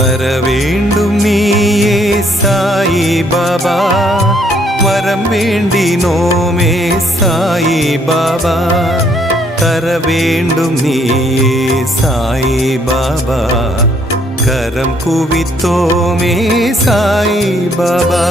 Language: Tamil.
வர வேண்டும் நீயே சாயி பாபா, வரம் வேண்டினோமே சாயி பாபா, தர வேண்டும் நீயே சாயி பாபா, கரம் குவித்தோமே சாயி பாபா.